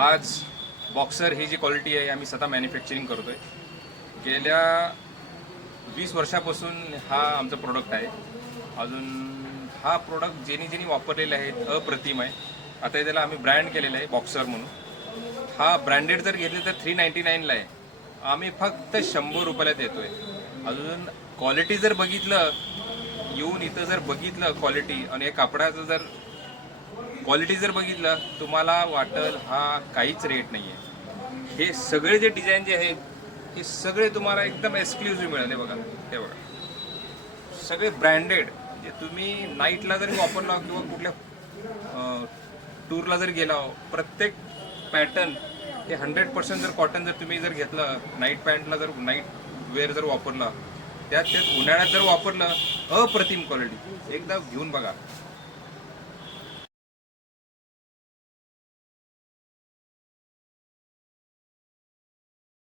आज बॉक्सर ही जी क्वालिटी आहे आम्ही स्वतः मॅन्युफॅक्चरिंग करतोय. गेल्या 20 वर्षापासून हा आमचा प्रोडक्ट आहे. अजून हा प्रोडक्ट ज्यांनी वापरलेले आहेत अप्रतिम आहे. आता त्याला आम्ही ब्रँड केलेला आहे बॉक्सर म्हणून. हा ब्रँडेड जर घेतले तर 399ला आहे. आम्ही फक्त 100 रुपयाला देतोय. अजून क्वालिटी जर बघितलं, येऊन इथं जर बघितलं क्वालिटी आणि कापडाचं जर क्वालिटी जर बघितलं तुम्हाला वाटेल हा काहीच रेट नाही आहे. हे सगळे जे डिझाईन जे आहेत हे सगळे तुम्हाला एकदम एक्सक्लुझिव्ह मिळाले. बघा ते बघा, सगळे ब्रँडेड. जे तुम्ही नाईटला जरी वापरला किंवा कुठल्या टूरला जर गेला, प्रत्येक पॅटर्न हे 100% जर कॉटन जर तुम्ही जर घेतलं, नाईट पॅन्टला जर नाईट वेअर जर वापरला, त्यात उन्हाळ्यात जर वापरलं, अप्रतिम क्वालिटी. एकदा घेऊन बघा.